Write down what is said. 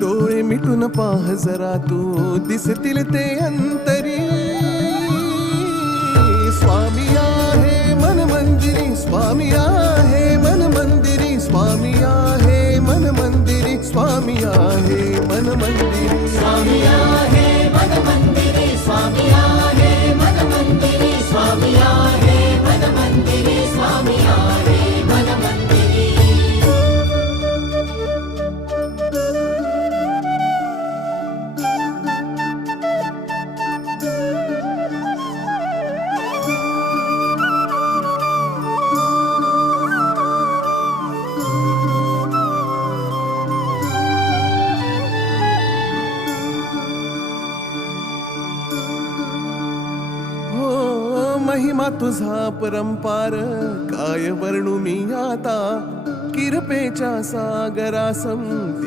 डोळे मिटून पाह जरा तू दिसतील ते अंतरी. स्वामी आहे मन मंदिरी, स्वामी आहे मन मंदिरी, स्वामी आहे मन मंदिरी, स्वामी आहे मन मंदिरी. स्वामी आहे मन मंदिरी, स्वामी आहे मन मंदिरी, स्वामी आहे मन मंदिरी, स्वामी आहे मन मंदिरी. महिमा तुझा परंपार काय वर्णू मी आता. किरपेच्या सागरासम